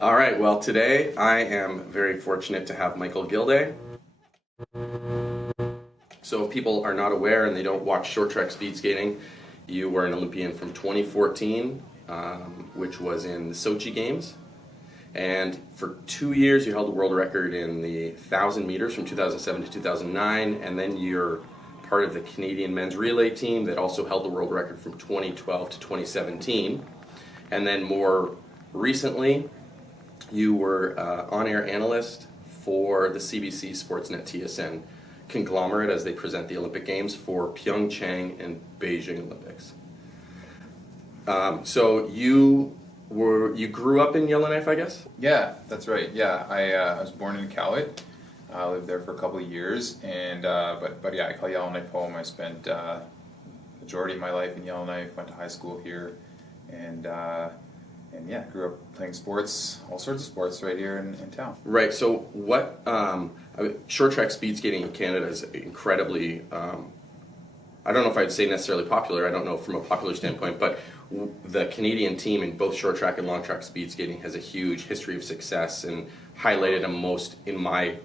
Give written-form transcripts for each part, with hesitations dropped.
All right, well, today I am very fortunate to have Michael Gilday. So if people are not aware and they don't watch short track speed skating, you were an Olympian from 2014, which was in the Sochi Games. And for 2 years you held the world record in the 1,000 meters from 2007 to 2009, and then you're part of the Canadian men's relay team that also held the world record from 2012 to 2017. And then more recently, you were on-air analyst for the CBC Sportsnet TSN conglomerate as they present the Olympic Games for PyeongChang and Beijing Olympics. So you grew up in Yellowknife, I guess? Yeah, that's right. Yeah, I was born in Iqaluit. I lived there for a couple of years, and but yeah, I call Yellowknife home. I spent majority of my life in Yellowknife. Went to high school here, and yeah, grew up playing sports, all sorts of sports right here in town. Right. So what? Short track speed skating in Canada is incredibly. I don't know if I'd say necessarily popular. I don't know from a popular standpoint, but the Canadian team in both short track and long track speed skating has a huge history of success, and highlighted most in my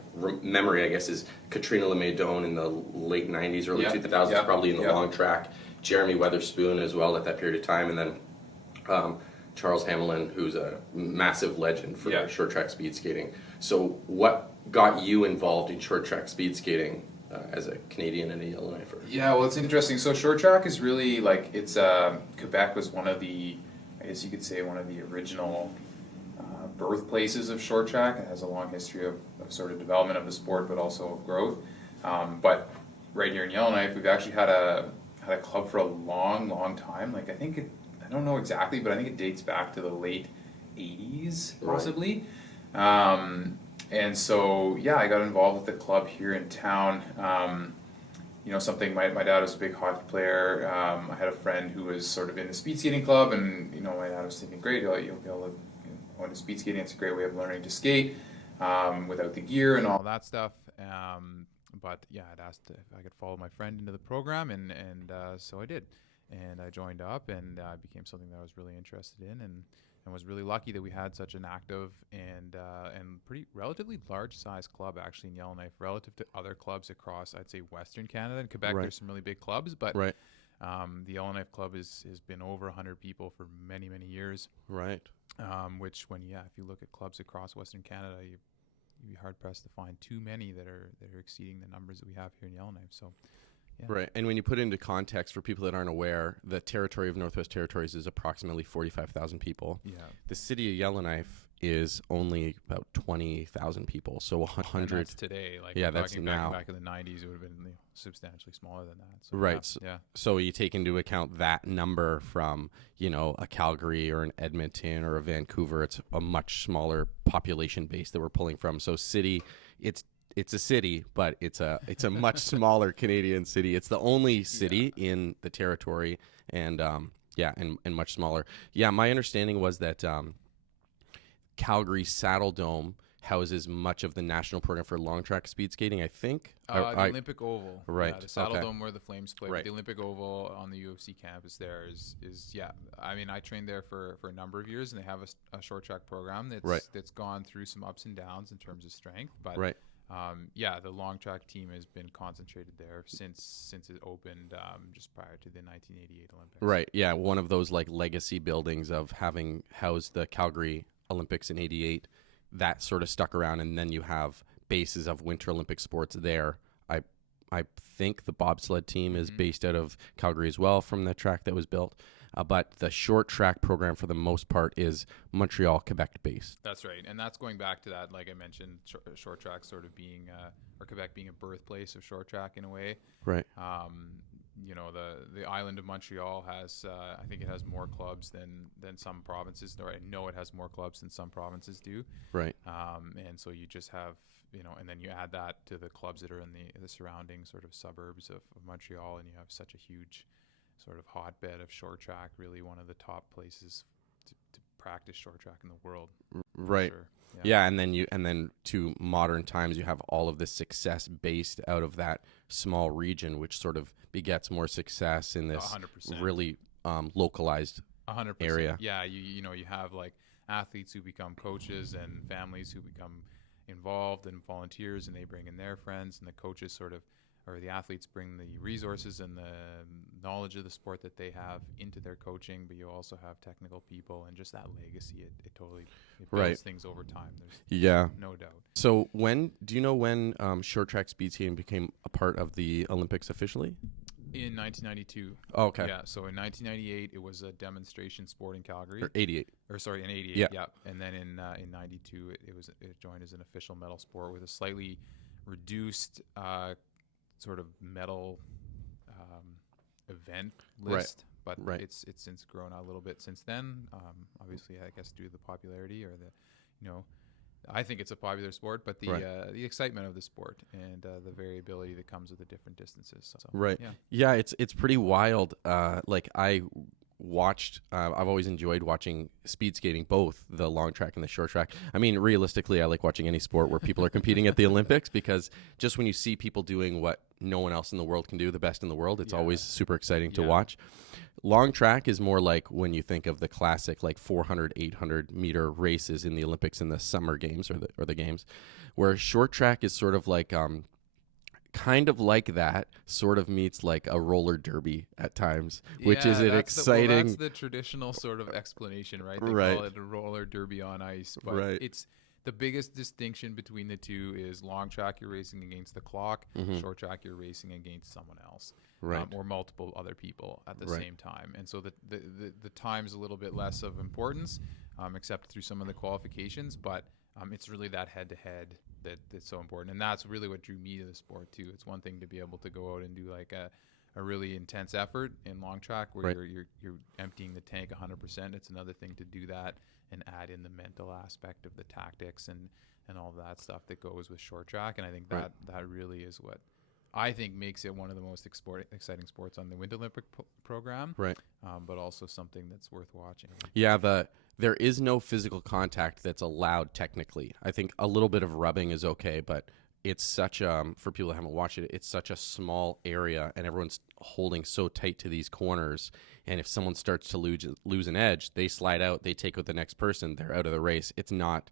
memory, I guess, is Katrina LeMaidon in the late 90s, early 2000s, probably in the long track. Jeremy Weatherspoon as well at that period of time, and then Charles Hamelin, who's a massive legend for short track speed skating. So what got you involved in short track speed skating as a Canadian and a Yellowknifer? Yeah, well, it's interesting. So short track is really like, it's Quebec was one of the, I guess you could say, one of the original birthplaces of short track. It has a long history of sort of development of the sport, but also growth. But right here in Yellowknife, we've actually had a club for a long time. Like, I don't know exactly, but I think it dates back to the late 80s, possibly. Right. And so, yeah, I got involved with the club here in town. My dad was a big hockey player. I had a friend who was sort of in the speed skating club, and, my dad was thinking, great, you'll be able to go into speed skating. It's a great way of learning to skate without the gear and all that stuff. But, yeah, I'd asked if I could follow my friend into the program, and so I did. And I joined up, and became something that I was really interested in, and was really lucky that we had such an active and pretty relatively large size club actually in Yellowknife relative to other clubs across, I'd say, Western Canada. In Quebec, there's some really big clubs, but the Yellowknife club has been over 100 people for many years. Right. Which if you look at clubs across Western Canada, you'd be hard pressed to find too many that are exceeding the numbers that we have here in Yellowknife. So. Yeah. Right, and when you put it into context for people that aren't aware, the territory of Northwest Territories is approximately 45,000 people. Yeah. The city of Yellowknife is only about 20,000 people, so 100. And that's today. Like, that's now. Back in the 90s, it would have been substantially smaller than that. So, right. So you take into account that number from, a Calgary or an Edmonton or a Vancouver. It's a much smaller population base that we're pulling from. So city, it's a city, but it's a much smaller Canadian city. It's the only city in the territory, and much smaller. Yeah, my understanding was that Calgary Saddle Dome houses much of the national program for long track speed skating, I think. The Olympic Oval. Right. Yeah, the Saddle Dome where the Flames play. Right. The Olympic Oval on the UFC campus there is I mean, I trained there for a number of years, and they have a short track program that's gone through some ups and downs in terms of strength, but the long track team has been concentrated there since it opened just prior to the 1988 Olympics. Right, yeah, one of those like legacy buildings of having housed the Calgary Olympics in '88, that sort of stuck around, and then you have bases of Winter Olympic sports there. I think the bobsled team is based out of Calgary as well from the track that was built. But the short track program, for the most part, is Montreal, Quebec based. That's right, and that's going back to that, like I mentioned, short track sort of being, or Quebec being a birthplace of short track in a way. Right. The island of Montreal has, I think it has more clubs than some provinces. Or I know it has more clubs than some provinces do. Right. And so you just have, and then you add that to the clubs that are in the surrounding sort of suburbs of Montreal, and you have such a huge sort of hotbed of short track, really one of the top places to practice short track in the world. Right. Sure. Yeah, and then to modern times, you have all of this success based out of that small region, which sort of begets more success in this 100%. really localized 100%. area. Yeah, you have like athletes who become coaches and families who become involved and volunteers, and they bring in their friends, and the coaches sort of, or the athletes bring the resources and the knowledge of the sport that they have into their coaching, but you also have technical people, and just that legacy, it totally builds things over time. There's no doubt. So do you know when short track speed skating became a part of the Olympics officially? In 1992. Oh, okay. Yeah, so in 1998, it was a demonstration sport in Calgary. Or 88. Or sorry, in 88, yeah. And then in 92, it joined as an official medal sport with a slightly reduced sort of medal event list. But it's since grown a little bit since then. Obviously, I guess due to the popularity or I think it's a popular sport, but the excitement of the sport and the variability that comes with the different distances. So, Yeah, it's pretty wild. Like I watched, I've always enjoyed watching speed skating, both the long track and the short track. I mean, realistically, I like watching any sport where people are competing at the Olympics, because just when you see people doing what no one else in the world can do, the best in the world, it's always super exciting to watch. Long track is more like when you think of the classic like 400, 800 meter races in the Olympics in the summer games or the games, where short track is sort of like kind of like that, sort of meets like a roller derby at times, which is an exciting. That's the traditional sort of explanation, right? They call it a roller derby on ice, but it's the biggest distinction between the two is long track you're racing against the clock, short track you're racing against someone else, or multiple other people at the same time, and so the time's a little bit less of importance, except through some of the qualifications, but it's really that head-to-head that's so important, and that's really what drew me to the sport too. It's one thing to be able to go out and do like a really intense effort in long track where you're emptying the tank 100%. It's another thing to do that and add in the mental aspect of the tactics and all that stuff that goes with short track, and I think that really is what I think makes it one of the most exciting sports on the Winter Olympic program, but also something that's worth watching. Yeah, there is no physical contact that's allowed technically. I think a little bit of rubbing is okay, but it's such for people that haven't watched it, it's such a small area, and everyone's holding so tight to these corners. And if someone starts to lose an edge, they slide out, they take out the next person, they're out of the race. It's not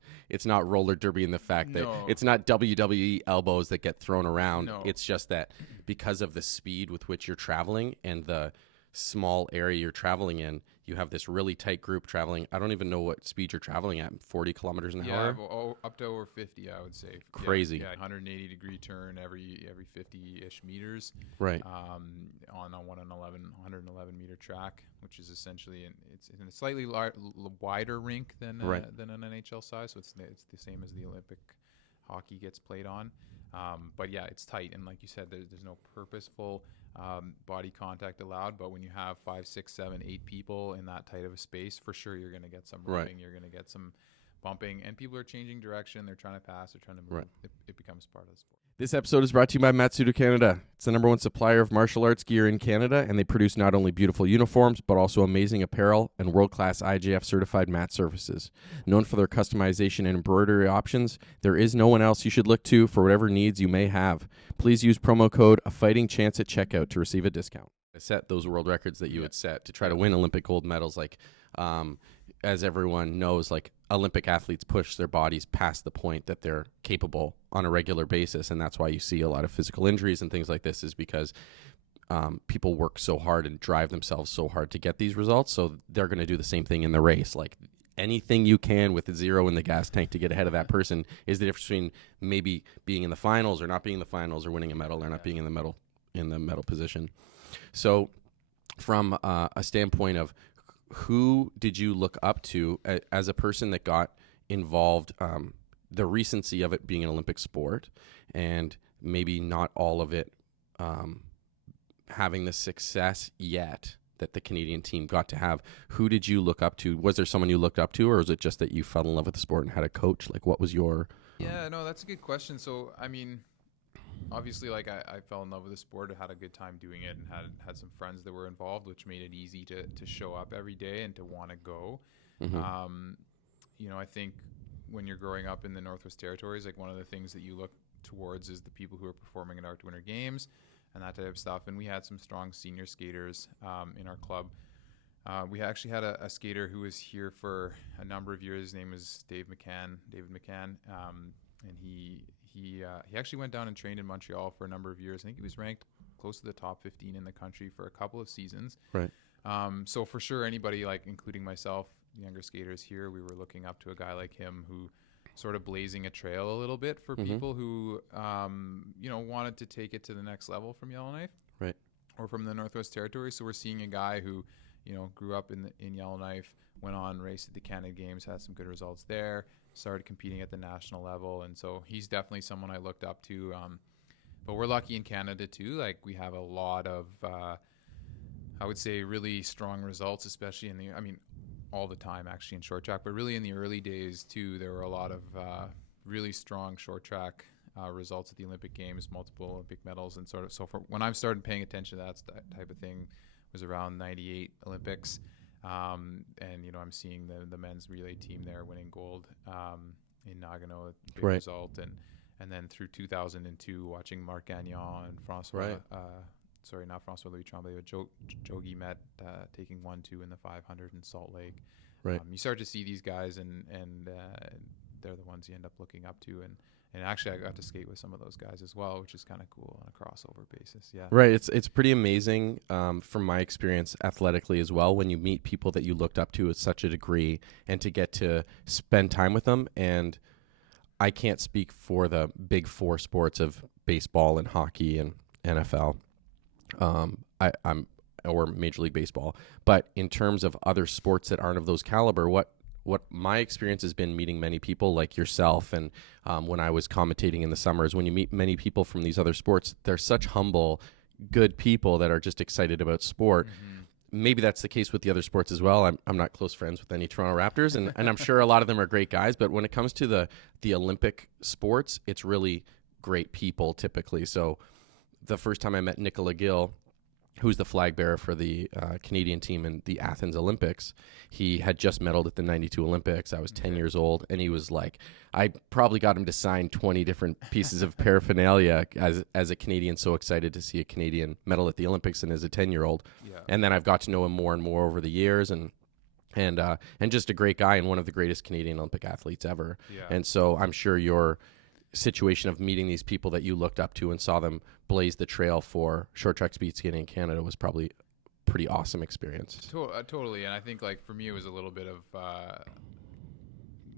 roller derby in the fact that it's not WWE elbows that get thrown around. It's just that because of the speed with which you're traveling and the small area you're traveling in, you have this really tight group traveling. I don't even know what speed you're traveling at, 40 kilometers an hour? Yeah, up to over 50, I would say. Crazy. Yeah, 180-degree turn every 50-ish meters. Right. On a 111-meter track, which is essentially it's in a slightly wider rink than an NHL size, so it's the same as the Olympic hockey gets played on. But yeah, it's tight, and like you said, there's no purposeful body contact allowed. But when you have 5, 6, 7, 8 people in that tight of a space, for sure you're going to get some rubbing, you're going to get some bumping, and people are changing direction. They're trying to pass, they're trying to move. It becomes part of the sport. This episode is brought to you by Matsudo Canada. It's the #1 supplier of martial arts gear in Canada, and they produce not only beautiful uniforms, but also amazing apparel and world-class IJF-certified mat surfaces. Known for their customization and embroidery options, there is no one else you should look to for whatever needs you may have. Please use promo code A Fighting Chance at checkout to receive a discount. I set those world records that you had set to try to win Olympic gold medals. Like, as everyone knows, like Olympic athletes push their bodies past the point that they're capable on a regular basis, and that's why you see a lot of physical injuries and things like this, is because people work so hard and drive themselves so hard to get these results. So they're going to do the same thing in the race. Like, anything you can with 0 in the gas tank to get ahead of that person is the difference between maybe being in the finals or not being in the finals, or winning a medal or not being in the medal position. So from a standpoint of who did you look up to as a person that got involved, the recency of it being an Olympic sport and maybe not all of it having the success yet that the Canadian team got to have? Who did you look up to? Was there someone you looked up to, or was it just that you fell in love with the sport and had a coach? Like, what was your... Yeah, no, that's a good question. So, I mean, obviously, like I fell in love with the sport. I had a good time doing it, and had some friends that were involved, which made it easy to show up every day and to want to go. I think when you're growing up in the Northwest Territories, like one of the things that you look towards is the people who are performing at Arctic Winter Games and that type of stuff. And we had some strong senior skaters in our club We actually had a skater who was here for a number of years. His name was David McCann, and he actually went down and trained in Montreal for a number of years. I think he was ranked close to the top 15 in the country for a couple of seasons. Right. So for sure, anybody, like including myself, younger skaters here, we were looking up to a guy like him who sort of blazing a trail a little bit for people who wanted to take it to the next level from Yellowknife, Right. or from the Northwest Territory. So we're seeing a guy who grew up in Yellowknife, went on, raced at the Canada Games, had some good results there, started competing at the national level, and so he's definitely someone I looked up to. But we're lucky in Canada too. Like, we have a lot of, I would say, really strong results, especially all the time actually in short track, but really in the early days too, there were a lot of really strong short track results at the Olympic Games, multiple Olympic medals, and sort of. So for when I started paying attention to that type of thing, was around '98 Olympics, and I'm seeing the men's relay team there winning gold in Nagano, big Right. result, and then through 2002, watching Marc Gagnon and Francois. Sorry, not Francois Louis Tremblay, but Joe Guillemette taking 1-2 in the 500 in Salt Lake. Right. You start to see these guys, and they're the ones you end up looking up to. And actually, I got to skate with some of those guys as well, which is kind of cool on a crossover basis. Yeah. Right. It's pretty amazing from my experience athletically as well, when you meet people that you looked up to at such a degree and to get to spend time with them. And I can't speak for the big four sports of baseball and hockey and NFL. I'm or Major League Baseball, but in terms of other sports that aren't of those caliber, what my experience has been meeting many people like yourself, and when I was commentating in the summers, when you meet many people from these other sports, they're such humble, good people that are just excited about sport. Maybe that's the case with the other sports as well. I'm not close friends with any Toronto Raptors, and I'm sure a lot of them are great guys, but when it comes to the Olympic sports, it's really great people typically. So the first time I met Nicola Gill, who's the flag bearer for the Canadian team in the Athens Olympics, he had just medaled at the 92 Olympics. I was 10 years old, and he was like, I probably got him to sign 20 different pieces of paraphernalia as a Canadian, so excited to see a Canadian medal at the Olympics, and as a 10-year-old. Yeah. And then I've got to know him more and more over the years, and just a great guy and one of the greatest Canadian Olympic athletes ever. Yeah. And so I'm sure your situation of meeting these people that you looked up to and saw them blaze the trail for short track speed skating in Canada was probably a pretty awesome experience. Totally. And I think, like, for me, it was a little bit of,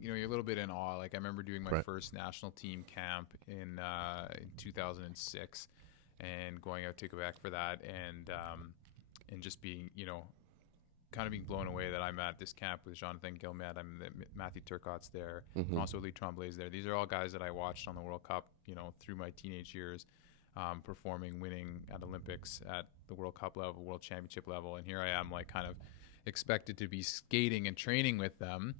you're a little bit in awe. Like, I remember doing my first national team camp in 2006 and going out to Quebec for that, and just being, kind of being blown away that I'm at this camp with Jonathan Guillemette. Matthew Turcotte's there. Also Lee Tremblay's there. These are all guys that I watched on the World Cup, through my teenage years, performing, winning at Olympics, at the World Cup level, World Championship level. And here I am, like, kind of expected to be skating and training with them,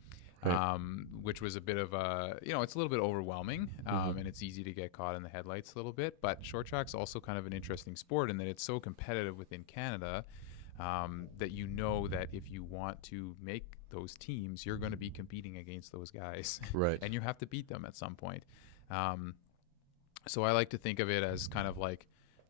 which was a bit of a, it's a little bit overwhelming, and it's easy to get caught in the headlights a little bit. But short track's also kind of an interesting sport in that it's so competitive within Canada, that that if you want to make those teams, you're going to be competing against those guys, right? And you have to beat them at some point. So I like to think of it as kind of like,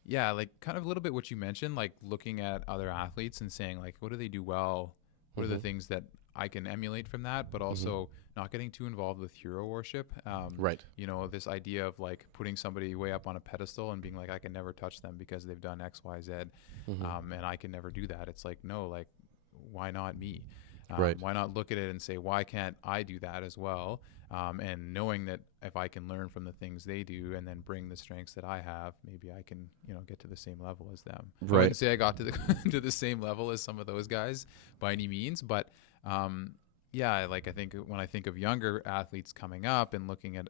kind of a little bit what you mentioned, like looking at other athletes and saying, like, what do they do well? What are the things that I can emulate from that, but also not getting too involved with hero worship. Right. This idea of, like, putting somebody way up on a pedestal and being like, I can never touch them because they've done X, Y, Z, and I can never do that. It's like, no, like, why not me? Right. Why not look at it and say, why can't I do that as well? And knowing that if I can learn from the things they do and then bring the strengths that I have, maybe I can, get to the same level as them. Right. I wouldn't say I got to the to the same level as some of those guys by any means, but like, I think when I think of younger athletes coming up and looking at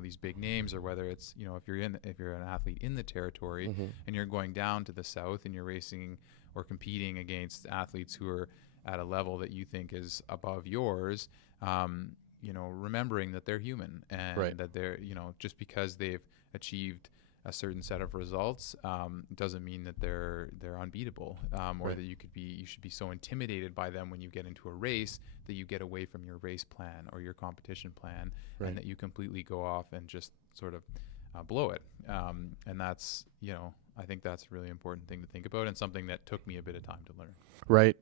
these big names, or whether it's if you're an athlete in the territory and you're going down to the south and you're racing or competing against athletes who are at a level that you think is above yours, remembering that they're human and that they're, just because they've achieved a certain set of results doesn't mean that they're unbeatable, or that you should be so intimidated by them when you get into a race that you get away from your race plan or your competition plan, and that you completely go off and just sort of blow it. And that's I think that's a really important thing to think about, and something that took me a bit of time to learn. Right.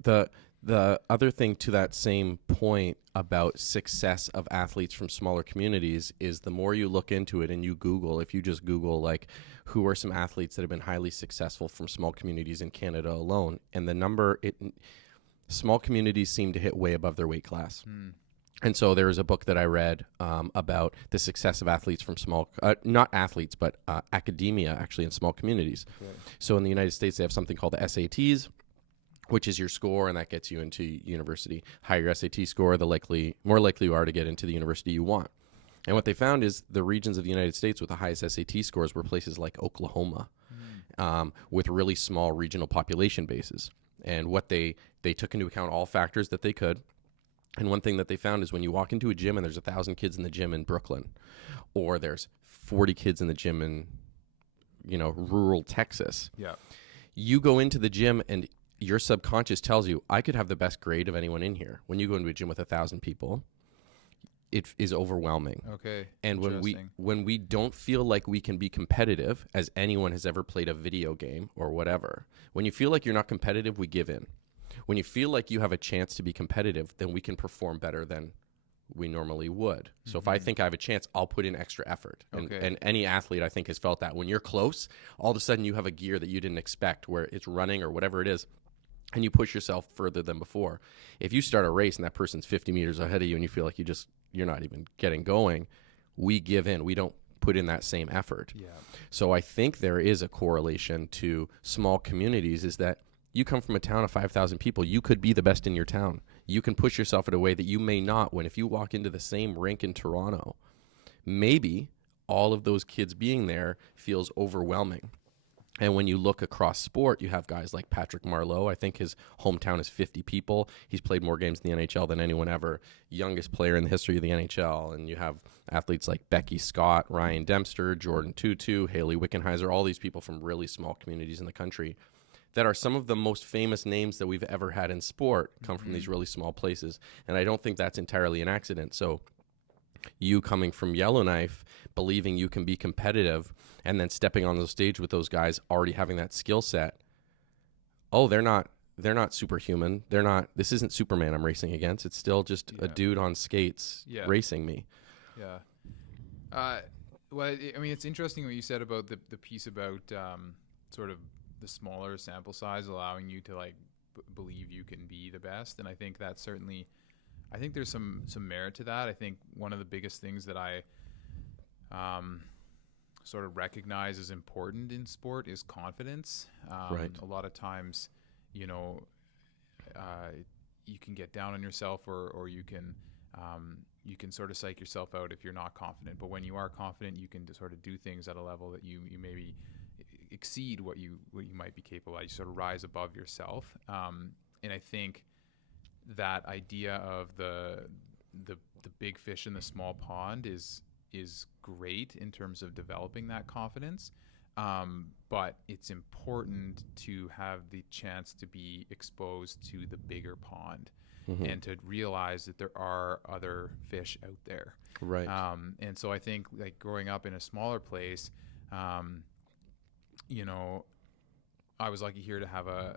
The other thing to that same point about success of athletes from smaller communities is the more you look into it and you Google, if you just Google like who are some athletes that have been highly successful from small communities in Canada alone, and the number small communities seem to hit way above their weight class. And so there was a book that I read about the success of athletes from small, not athletes, but academia actually in small communities. Okay. So in the United States, they have something called the SATs, which is your score, and that gets you into university. Higher your SAT score, the more likely you are to get into the university you want. And what they found is the regions of the United States with the highest SAT scores were places like Oklahoma, with really small regional population bases. And what they took into account all factors that they could. And one thing that they found is when you walk into a gym and there's 1,000 kids in the gym in Brooklyn, or there's 40 kids in the gym in, rural Texas. Yeah. You go into the gym and your subconscious tells you, I could have the best grade of anyone in here. When you go into a gym with 1,000 people, it is overwhelming. Okay. And when we don't feel like we can be competitive, as anyone has ever played a video game or whatever, when you feel like you're not competitive, we give in. When you feel like you have a chance to be competitive, then we can perform better than we normally would. So if I think I have a chance, I'll put in extra effort. And any athlete, I think, has felt that. When you're close, all of a sudden you have a gear that you didn't expect, where it's running or whatever it is, and you push yourself further than before. If you start a race and that person's 50 meters ahead of you and you feel like you're not even getting going, we give in. We don't put in that same effort. Yeah. So I think there is a correlation to small communities, is that you come from a town of 5,000 people, you could be the best in your town. You can push yourself in a way that you may not when if you walk into the same rink in Toronto, maybe all of those kids being there feels overwhelming. And when you look across sport, you have guys like Patrick Marleau. I think his hometown is 50 people. He's played more games in the NHL than anyone ever. Youngest player in the history of the NHL. And you have athletes like Becky Scott, Ryan Dempster, Jordan Tutu, Haley Wickenheiser, all these people from really small communities in the country that are some of the most famous names that we've ever had in sport come from these really small places. And I don't think that's entirely an accident. So you coming from Yellowknife, believing you can be competitive, and then stepping on the stage with those guys already having that skill set. Oh, they're not superhuman. This isn't Superman I'm racing against. It's still just a dude on skates racing me. Yeah. Well, I mean, it's interesting what you said about the piece about sort of the smaller sample size allowing you to like believe you can be the best. And I think that's certainly, I think there's some merit to that. I think one of the biggest things that I sort of recognize as important in sport is confidence. Right. A lot of times, you can get down on yourself, or you can sort of psych yourself out if you're not confident. But when you are confident, you can sort of do things at a level that you maybe exceed what you might be capable of. You sort of rise above yourself. And I think that idea of the big fish in the small pond is great in terms of developing that confidence. But it's important to have the chance to be exposed to the bigger pond and to realize that there are other fish out there. Right. And so I think like growing up in a smaller place, I was lucky here to have a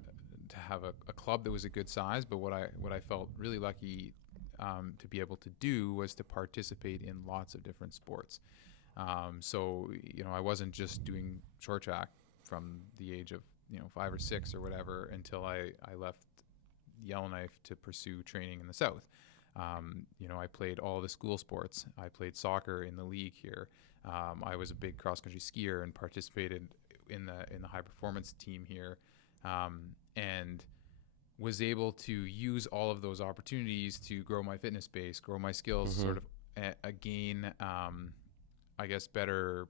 club that was a good size. But what I felt really lucky to be able to do was to participate in lots of different sports. So I wasn't just doing short track from the age of 5 or 6 or whatever until I left Yellowknife to pursue training in the South. I played all the school sports. I played soccer in the league here. I was a big cross country skier and participated in the high performance team here, and was able to use all of those opportunities to grow my fitness base, grow my skills, sort of gain, I guess, better,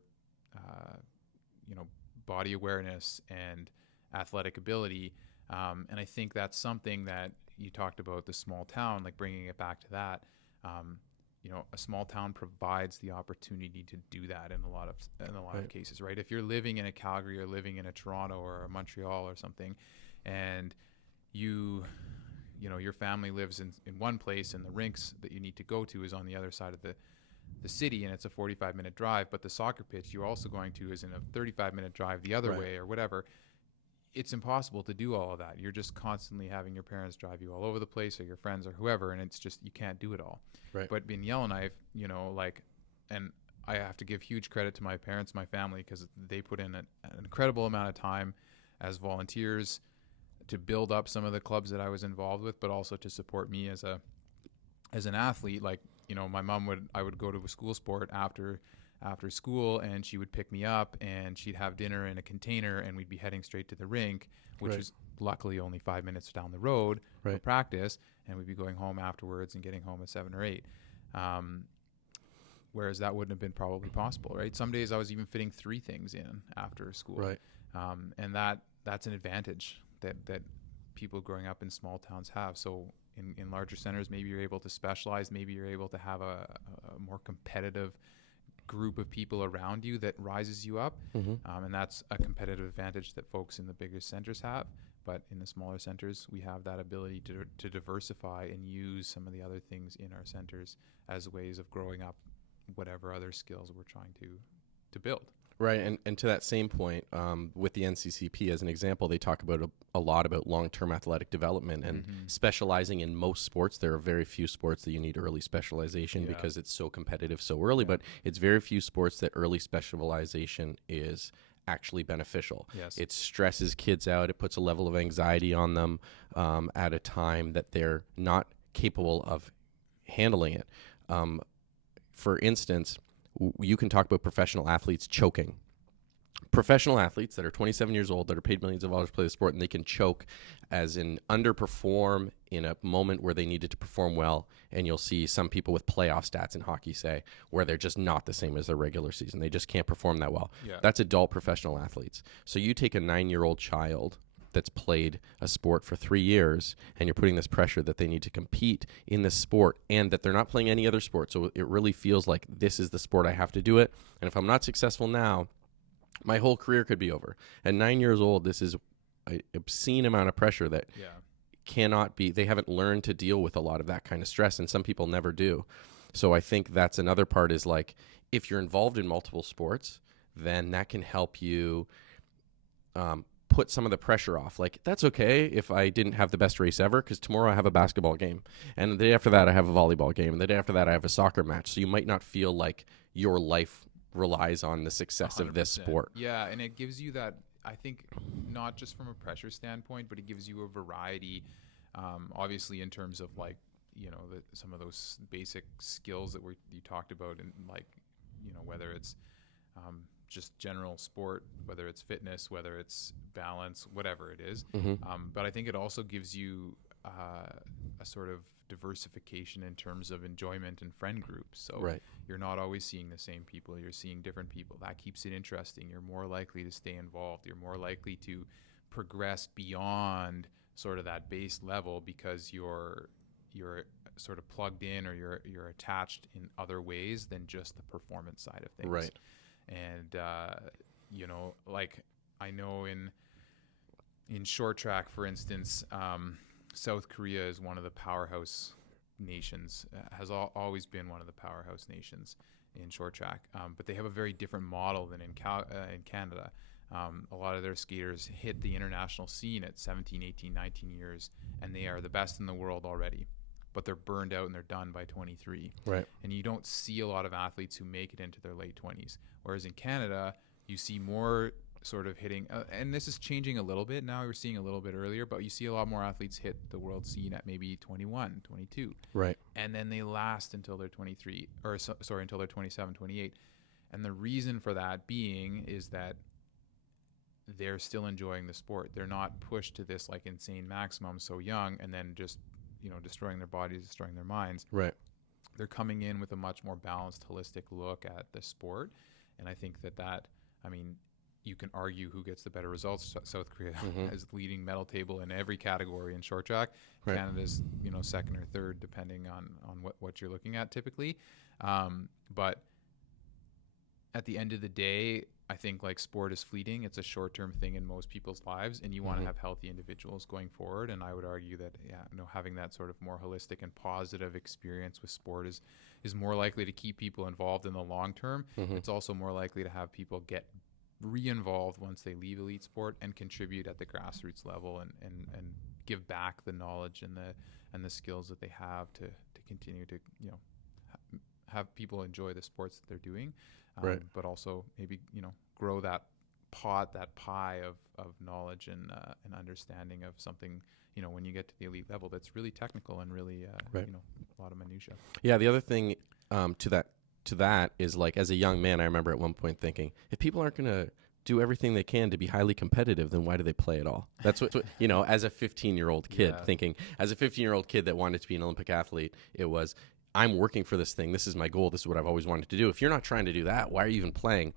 body awareness and athletic ability. And I think that's something that you talked about, the small town, like bringing it back to that. A small town provides the opportunity to do that in a lot of cases, right? If you're living in a Calgary or living in a Toronto or a Montreal or something, and your family lives in one place and the rinks that you need to go to is on the other side of the city and it's a 45-minute drive, but the soccer pitch you're also going to is in a 35-minute drive the other way or whatever. It's impossible to do all of that. You're just constantly having your parents drive you all over the place, or your friends or whoever, and it's just, you can't do it all. Right. But in Yellowknife, you know, like, and I have to give huge credit to my parents, my family, because they put in an incredible amount of time as volunteers to build up some of the clubs that I was involved with, but also to support me as an athlete. Like, you know, my mom I would go to a school sport after school, and she would pick me up and she'd have dinner in a container, and we'd be heading straight to the rink, which was luckily only 5 minutes down the road for practice, and we'd be going home afterwards and getting home at 7 or 8. Whereas that wouldn't have been probably possible, right? Some days I was even fitting 3 things in after school. Right. And that's an advantage that people growing up in small towns have. So in larger centers, maybe you're able to specialize, maybe you're able to have a more competitive group of people around you that rises you up. And that's a competitive advantage that folks in the bigger centers have. But in the smaller centers, we have that ability to diversify and use some of the other things in our centers as ways of growing up whatever other skills we're trying to build. Right, and to that same point, with the NCCP as an example, they talk about a lot about long-term athletic development and specializing in most sports. There are very few sports that you need early specialization because it's so competitive so early, but it's very few sports that early specialization is actually beneficial. Yes. It stresses kids out. It puts a level of anxiety on them at a time that they're not capable of handling it. For instance, you can talk about professional athletes choking. Professional athletes that are 27 years old, that are paid millions of dollars to play the sport, and they can choke as in underperform in a moment where they needed to perform well. And you'll see some people with playoff stats in hockey, say, where they're just not the same as their regular season. They just can't perform that well. Yeah. That's adult professional athletes. So you take a 9-year-old child that's played a sport for 3 years, and you're putting this pressure that they need to compete in this sport and that they're not playing any other sport. So it really feels like this is the sport, I have to do it. And if I'm not successful now, my whole career could be over. At 9 years old, this is an obscene amount of pressure that cannot be, they haven't learned to deal with a lot of that kind of stress, and some people never do. So I think that's another part is like, if you're involved in multiple sports, then that can help you put some of the pressure off. Like, that's okay if I didn't have the best race ever, because tomorrow I have a basketball game, and the day after that I have a volleyball game, and the day after that I have a soccer match. So you might not feel like your life relies on the success 100%. Of this sport. Yeah, and it gives you that, I think, not just from a pressure standpoint, but it gives you a variety, obviously in terms of, like, you know, some of those basic skills that you talked about, and, like, you know, whether it's just general sport, whether it's fitness, whether it's balance, whatever it is. But I think it also gives you a sort of diversification in terms of enjoyment and friend groups. So you're not always seeing the same people, you're seeing different people. That keeps it interesting. You're more likely to stay involved. You're more likely to progress beyond sort of that base level because you're sort of plugged in, or you're attached in other ways than just the performance side of things. Right. And, you know, like, I know in short track, for instance, South Korea is one of the powerhouse nations, has always been one of the powerhouse nations in short track. But they have a very different model than in Canada. A lot of their skaters hit the international scene at 17, 18, 19 years, and they are the best in the world already. But they're burned out and they're done by 23. Right. And you don't see a lot of athletes who make it into their late 20s. Whereas in Canada, you see more sort of hitting, and this is changing a little bit now. We're seeing a little bit earlier, but you see a lot more athletes hit the world scene at maybe 21, 22. Right. And then they last until they're 23, or until they're 27, 28. And the reason for that being is that they're still enjoying the sport. They're not pushed to this like insane maximum so young and then just, you know, destroying their bodies, destroying their minds. Right. They're coming in with a much more balanced, holistic look at the sport. And I think that, I mean, you can argue who gets the better results. South Korea is leading medal table in every category in short track. Right. Canada's, you know, second or third, depending on what you're looking at typically. But at the end of the day, I think like sport is fleeting. It's a short-term thing in most people's lives, and you want to have healthy individuals going forward. And I would argue that, having that sort of more holistic and positive experience with sport is more likely to keep people involved in the long term. It's also more likely to have people get re-involved once they leave elite sport and contribute at the grassroots level and give back the knowledge and the skills that they have to continue to, have people enjoy the sports that they're doing, but also maybe, grow that pie of knowledge and understanding of something, when you get to the elite level, that's really technical and really, a lot of minutia. Yeah. The other thing to that is, like, as a young man, I remember at one point thinking, if people aren't going to do everything they can to be highly competitive, then why do they play at all? That's what as a 15-year-old kid thinking, as a 15-year-old kid that wanted to be an Olympic athlete, it was, I'm working for this thing. This is my goal. This is what I've always wanted to do. If you're not trying to do that, why are you even playing?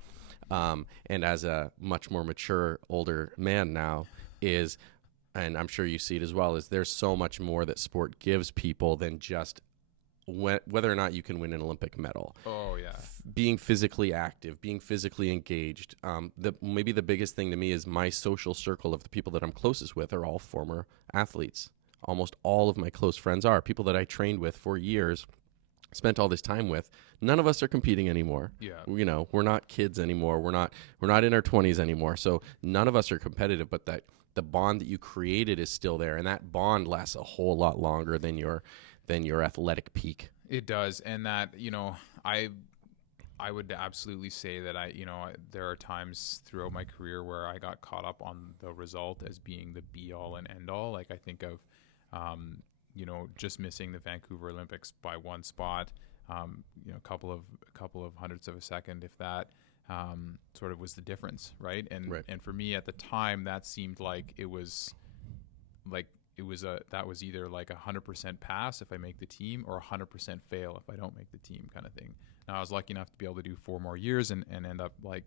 And as a much more mature, older man now and I'm sure you see it as well, is there's so much more that sport gives people than just whether or not you can win an Olympic medal. Oh, yeah. Being physically active, being physically engaged. Maybe the biggest thing to me is my social circle of the people that I'm closest with are all former athletes. Almost all of my close friends are people that I trained with for years, spent all this time with. None of us are competing anymore. Yeah. We're not kids anymore. We're not in our 20s anymore. So none of us are competitive, but that the bond that you created is still there, and that bond lasts a whole lot longer than your athletic peak. It does. And that, I would absolutely say that there are times throughout my career where I got caught up on the result as being the be all and end all. Like, I think of just missing the Vancouver Olympics by one spot, a couple of hundredths of a second, if that, sort of was the difference, right? And for me at the time, that seemed like that was either like 100% pass if I make the team or 100% fail if I don't make the team, kind of thing. Now, I was lucky enough to be able to do 4 more years and end up like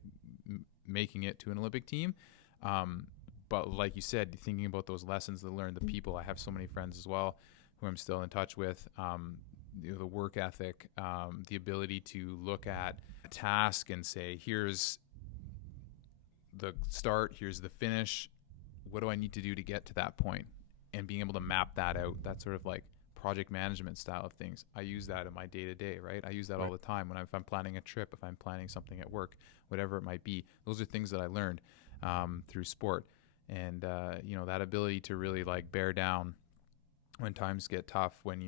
making it to an Olympic team. But like you said, thinking about those lessons that I learned, the people, I have so many friends as well who I'm still in touch with, the work ethic, the ability to look at a task and say, here's the start, here's the finish. What do I need to do to get to that point? And being able to map that out, that sort of like project management style of things. I use that in my day-to-day, right? I use that all the time if I'm planning a trip, if I'm planning something at work, whatever it might be. Those are things that I learned through sport. And, that ability to really like bear down when times get tough, when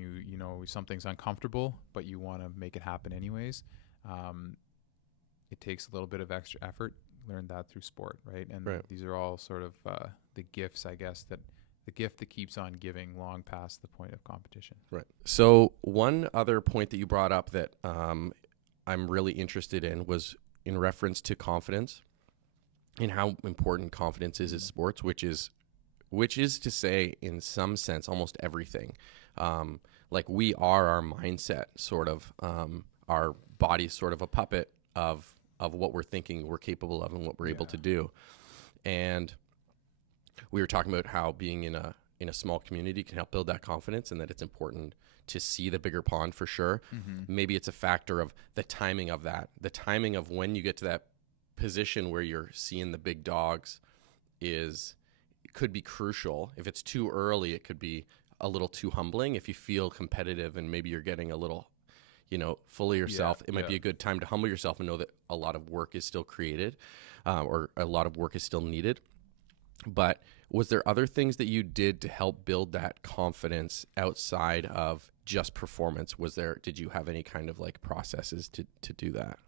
something's uncomfortable, but you want to make it happen anyways. It takes a little bit of extra effort. Learned that through sport, right? And these are all sort of the gifts, I guess, the gift that keeps on giving long past the point of competition. Right. So one other point that you brought up that I'm really interested in was in reference to confidence and how important confidence is in sports, which is to say, in some sense, almost everything. Like, we are our mindset, sort of. Our body's sort of a puppet of what we're thinking we're capable of and what we're able to do. And we were talking about how being in a small community can help build that confidence, and that it's important to see the bigger pond for sure. Maybe it's a factor of the timing of that. The timing of when you get to that position where you're seeing the big dogs could be crucial. If it's too early, it could be a little too humbling. If you feel competitive and maybe you're getting a little, full of yourself, it might be a good time to humble yourself and know that a lot of work is still created, or a lot of work is still needed. But was there other things that you did to help build that confidence outside of just performance? Did you have any kind of like processes to do that?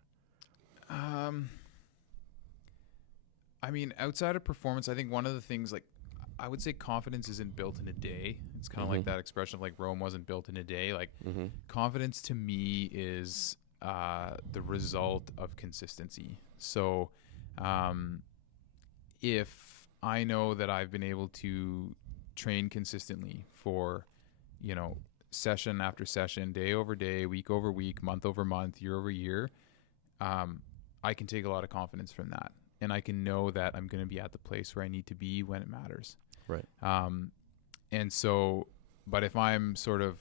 I mean, outside of performance, I think one of the things, like, I would say confidence isn't built in a day. It's kind of like that expression of like Rome wasn't built in a day. Like, confidence to me is the result of consistency. So if I know that I've been able to train consistently for, session after session, day over day, week over week, month over month, year over year, I can take a lot of confidence from that. And I can know that I'm going to be at the place where I need to be when it matters. Right. And so, but if I'm sort of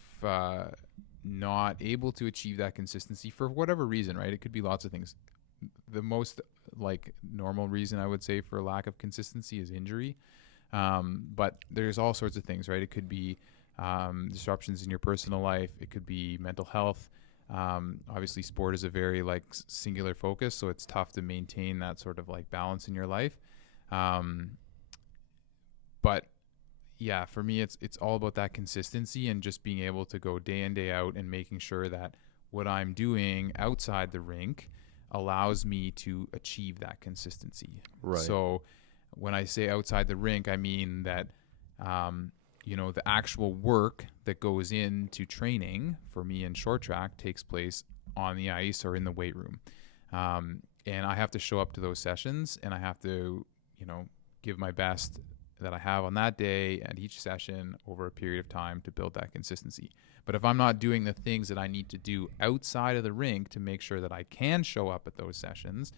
not able to achieve that consistency for whatever reason, right? It could be lots of things. The most like normal reason I would say for lack of consistency is injury. But there's all sorts of things, right? It could be disruptions in your personal life. It could be mental health. Obviously sport is a very like singular focus, so it's tough to maintain that sort of like balance in your life. But yeah, for me, it's all about that consistency and just being able to go day in, day out and making sure that what I'm doing outside the rink allows me to achieve that consistency. Right. So when I say outside the rink, I mean that, the actual work that goes into training for me in short track takes place on the ice or in the weight room. And I have to show up to those sessions and I have to, give my best that I have on that day at each session over a period of time to build that consistency. But if I'm not doing the things that I need to do outside of the rink to make sure that I can show up at those sessions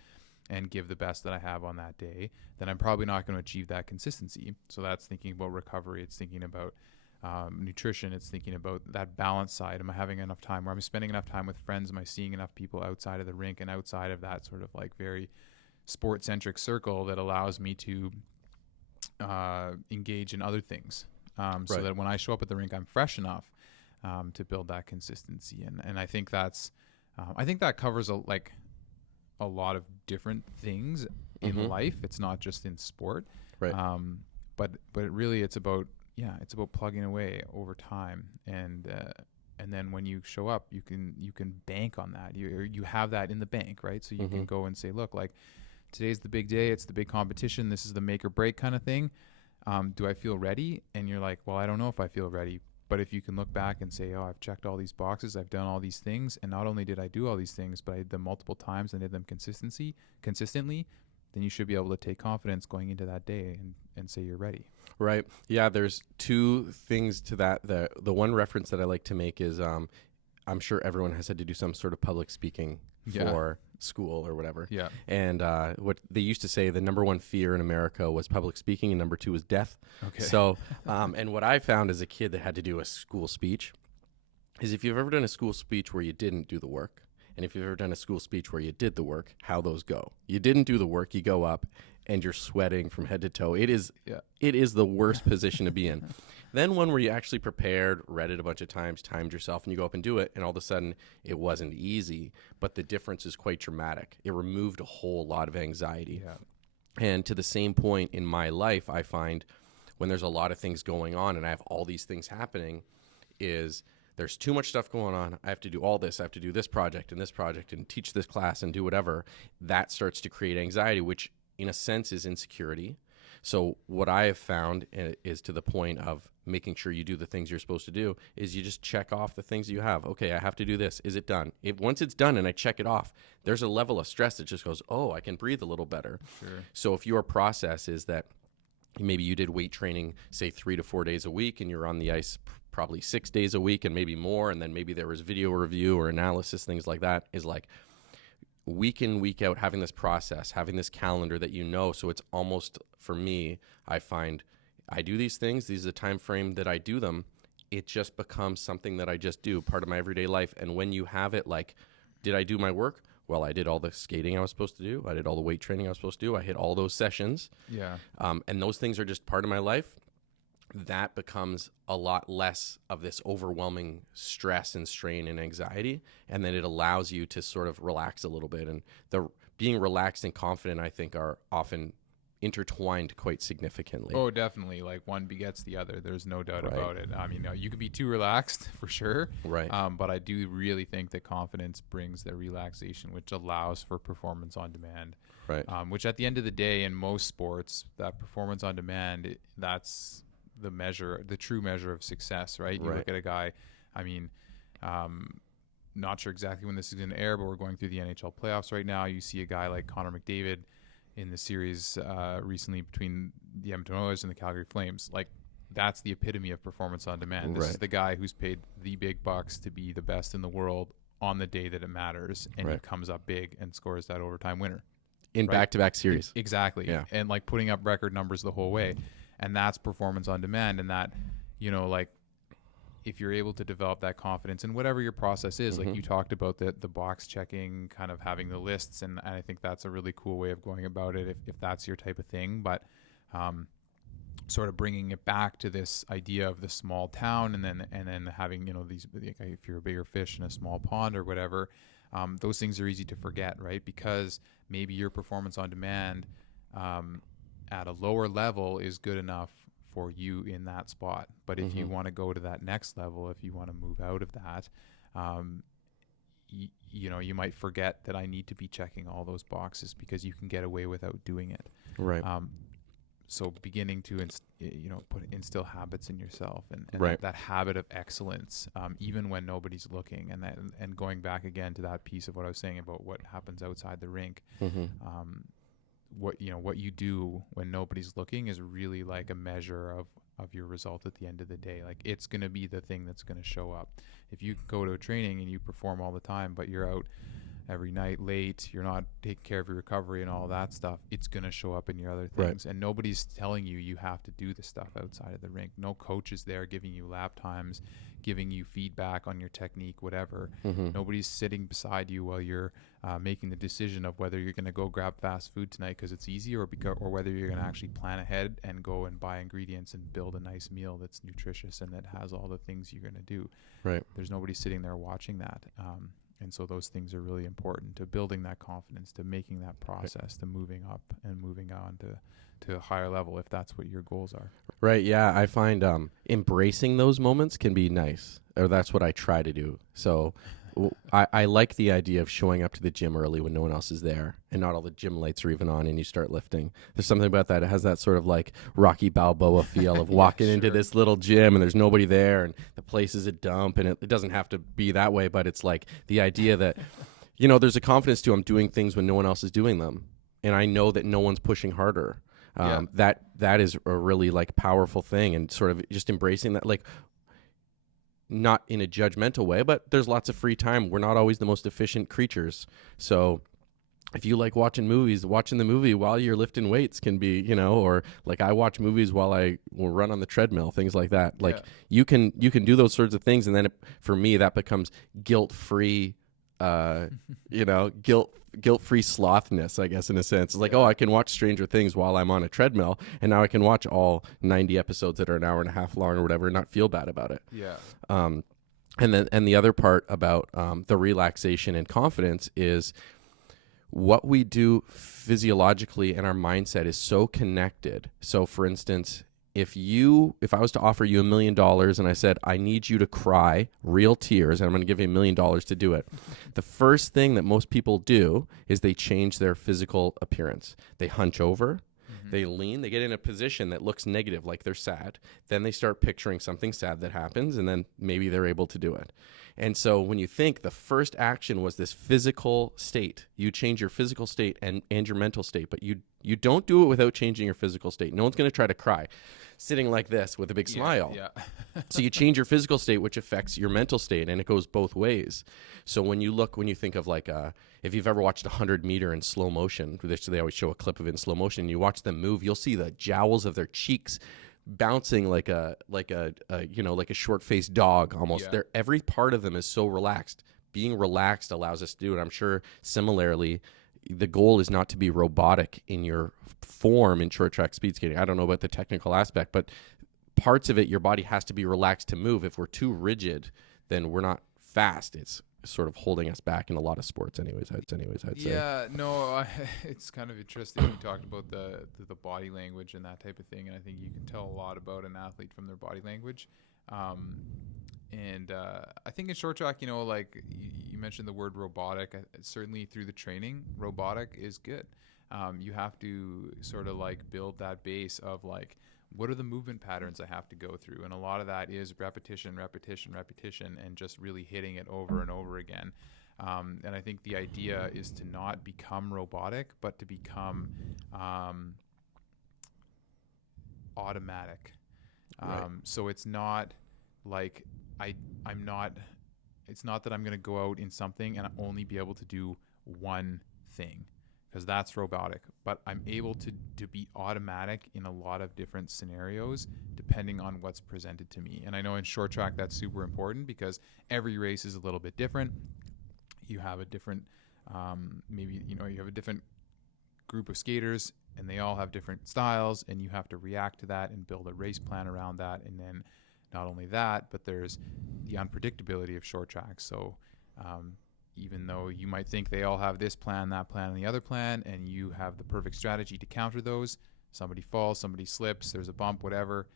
and give the best that I have on that day, then I'm probably not going to achieve that consistency. So that's thinking about recovery. It's thinking about nutrition. It's thinking about that balance side. Am I having enough time where I'm spending enough time with friends? Am I seeing enough people outside of the rink and outside of that sort of like very sport-centric circle that allows me to engage in other things, so that when I show up at the rink, I'm fresh enough to build that consistency. And I think that's, I think that covers a lot of different things in life. It's not just in sport, Right. But really, it's about plugging away over time, and then when you show up, you can bank on that. You have that in the bank, right? So you can go and say, look, like, today's the big day. It's the big competition. This is the make or break kind of thing. Do I feel ready? And you're like, well, I don't know if I feel ready. But if you can look back and say, oh, I've checked all these boxes. I've done all these things. And not only did I do all these things, but I did them multiple times and did them consistently, then you should be able to take confidence going into that day and say you're ready. Right. Yeah, there's two things to that. The one reference that I like to make is I'm sure everyone has had to do some sort of public speaking for school or whatever. Yeah. And what they used to say, the number one fear in America was public speaking and number two was death. Okay. So, and what I found as a kid that had to do a school speech is if you've ever done a school speech where you didn't do the work, and if you've ever done a school speech where you did the work, how those go. You didn't do the work, you go up and you're sweating from head to toe. It is the worst position to be in. Then one where you actually prepared, read it a bunch of times, timed yourself, and you go up and do it, and all of a sudden it wasn't easy, but the difference is quite dramatic. It removed a whole lot of anxiety. Yeah. And to the same point in my life, I find when there's a lot of things going on and I have all these things happening is there's too much stuff going on. I have to do all this. I have to do this project and teach this class and do whatever. That starts to create anxiety, which in a sense is insecurity. So what I have found is to the point of making sure you do the things you're supposed to do is you just check off the things you have. Okay, I have to do this. Is it done? Once it's done and I check it off, there's a level of stress that just goes, oh, I can breathe a little better. Sure. So if your process is that maybe you did weight training, say 3 to 4 days a week, and you're on the ice probably 6 days a week and maybe more, and then maybe there was video review or analysis, things like that, is like week in, week out, having this process, having this calendar that you know. So it's almost, for me, I find I do these things, these is the time frame that I do them. It just becomes something that I just do, part of my everyday life. And when you have it like, did I do my work? Well, I did all the skating I was supposed to do. I did all the weight training I was supposed to do. I hit all those sessions. Yeah. And those things are just part of my life. That becomes a lot less of this overwhelming stress and strain and anxiety. And then it allows you to sort of relax a little bit. And the being relaxed and confident, I think, are often intertwined quite significantly. Oh, definitely. Like one begets the other. There's no doubt Right. about it. I mean, you could be too relaxed for sure. Right. But I do really think that confidence brings the relaxation, which allows for performance on demand. Right. Which at the end of the day, in most sports, that performance on demand, that's the true measure of success, right? You Right. look at a guy, I mean, not sure exactly when this is going to air, but we're going through the NHL playoffs right now. You see a guy like Connor McDavid in the series recently between the Edmonton Oilers and the Calgary Flames. Like, that's the epitome of performance on demand. This Right. is the guy who's paid the big bucks to be the best in the world on the day that it matters, and he Right. comes up big and scores that overtime winner. In Right. back-to-back series. Exactly. Yeah. And like putting up record numbers the whole way. And that's performance on demand. And that, like, if you're able to develop that confidence in whatever your process is, like Mhm. you talked about the box checking, kind of having the lists, and I think that's a really cool way of going about it if that's your type of thing. But sort of bringing it back to this idea of the small town, and then having, you know, these, if you're a bigger fish in a small pond or whatever, those things are easy to forget, right? Because maybe your performance on demand at a lower level is good enough for you in that spot. But if you want to go to that next level, if you want to move out of that, you know, you might forget that I need to be checking all those boxes, because you can get away without doing it. Right. So beginning to instill habits in yourself, and Right. that habit of excellence, even when nobody's looking, and going back again to that piece of what I was saying about what happens outside the rink. What you do when nobody's looking is really like a measure of your result at the end of the day. Like, it's going to be the thing that's going to show up. If you go to a training and you perform all the time, but you're out every night late, you're not taking care of your recovery and all that stuff, it's going to show up in your other things. Right. And nobody's telling you have to do the stuff outside of the rink. No coach is there giving you lap times, giving you feedback on your technique, whatever. Nobody's sitting beside you while you're making the decision of whether you're going to go grab fast food tonight because it's easy, or whether you're going to actually plan ahead and go and buy ingredients and build a nice meal that's nutritious and that has all the things you're going to do. Right. There's nobody sitting there watching that. And so those things are really important to building that confidence, to making that process, to moving up and moving on to a higher level, if that's what your goals are. Right. Yeah. I find embracing those moments can be nice, or that's what I try to do. So I like the idea of showing up to the gym early when no one else is there and not all the gym lights are even on and you start lifting. There's something about that. It has that sort of like Rocky Balboa feel of walking into this little gym and there's nobody there and the place is a dump, and it doesn't have to be that way, but it's like the idea that, you know, there's a confidence to I'm doing things when no one else is doing them. And I know that no one's pushing harder. That is a really like powerful thing, and sort of just embracing that, like, not in a judgmental way, but there's lots of free time. We're not always the most efficient creatures. So if you like watching movies, watching the movie while you're lifting weights can be, you know, or like I watch movies while I will run on the treadmill, things like that. Like you can do those sorts of things. And then for me, that becomes guilt-free, you know, guilt-free slothness, I guess, in a sense. It's like, oh, I can watch Stranger Things while I'm on a treadmill, and now I can watch all 90 episodes that are an hour and a half long or whatever and not feel bad about it. Yeah. And the other part about the relaxation and confidence is what we do physiologically and our mindset is so connected. So, for instance, if I was to offer you $1 million and I said, I need you to cry real tears and I'm going to give you $1 million to do it, the first thing that most people do is they change their physical appearance. They hunch over, they lean, they get in a position that looks negative, like they're sad. Then they start picturing something sad that happens, and then maybe they're able to do it. And so when you think the first action was this physical state, you change your physical state and your mental state, but you don't do it without changing your physical state. No one's going to try to cry sitting like this with a big smile. Yeah. So you change your physical state, which affects your mental state, and it goes both ways. So when you think of like if you've ever watched 100 meter in slow motion, they always show a clip of it in slow motion, and you watch them move, you'll see the jowls of their cheeks bouncing like a short-faced dog almost. Yeah. Every part of them is so relaxed. Being relaxed allows us to do it. I'm sure similarly, the goal is not to be robotic in your form in short track speed skating. I don't know about the technical aspect, but parts of it, your body has to be relaxed to move. If we're too rigid, then we're not fast. It's sort of holding us back in a lot of sports anyways, I'd say. Yeah, no, it's kind of interesting. We talked about the body language and that type of thing, and I think you can tell a lot about an athlete from their body language. And I think in short track, you know, like you mentioned the word robotic, certainly through the training, robotic is good. You have to sort of like build that base of like, what are the movement patterns I have to go through? And a lot of that is repetition, and just really hitting it over and over again. And I think the idea is to not become robotic, but to become automatic. Right. So it's not like it's not that I'm going to go out in something and only be able to do one thing. because that's robotic. But I'm able to be automatic in a lot of different scenarios depending on what's presented to me. And I know in short track that's super important because every race is a little bit different. You have a different, you have a different group of skaters and they all have different styles, and you have to react to that and build a race plan around that. And then not only that, but there's the unpredictability of short track. So even though you might think they all have this plan, that plan, and the other plan, and you have the perfect strategy to counter those, somebody falls, somebody slips, there's a bump, whatever,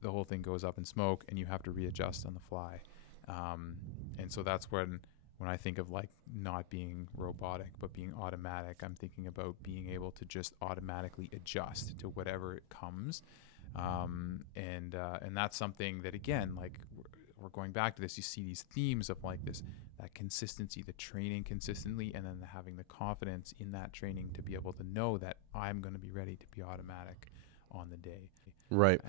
the whole thing goes up in smoke and you have to readjust on the fly. And so that's when I think of like not being robotic but being automatic, I'm thinking about being able to just automatically adjust to whatever it comes. And that's something that, again, like we're going back to this, you see these themes of like that consistency, the training consistently, and then having the confidence in that training to be able to know that I'm going to be ready to be automatic on the day. Right.